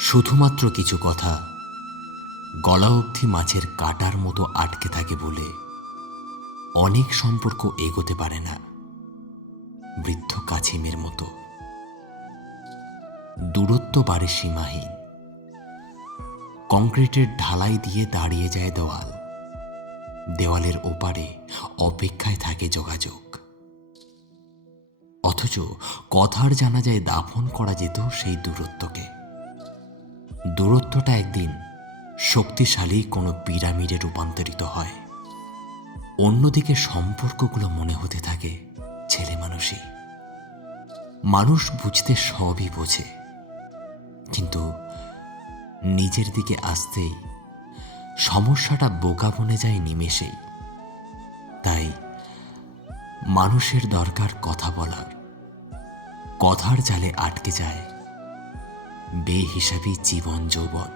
শুধুমাত্র কিছু কথা গলা অবধি মাছের কাঁটার মতো আটকে থাকে বলে অনেক সম্পর্ক এগোতে পারে না, বৃদ্ধ কাছিমের মতো। দূরত্ব বাড়ে সীমাহীন। কংক্রিটের ঢালাই দিয়ে দাঁড়িয়ে যায় দেওয়াল, দেওয়ালের ওপারে অপেক্ষায় থাকে যোগাযোগ। অথচ কথার জানাজায় দাফন করা যেত সেই দূরত্বকে। দূরত্বটা একদিন শক্তিশালী কোনো পিরামিডে রূপান্তরিত হয়। অন্যদিকে সম্পর্কগুলো মনে হতে থাকে ছেলে মানুষই। মানুষ বুঝতে সবই বোঝে, কিন্তু নিজের দিকে আসতেই সমস্যাটা বোকা বনে যায় নিমেষেই। তাই মানুষের দরকার কথা বলার। কথার জালে আটকে যায় বেহিসাবি জীবন যৌবন।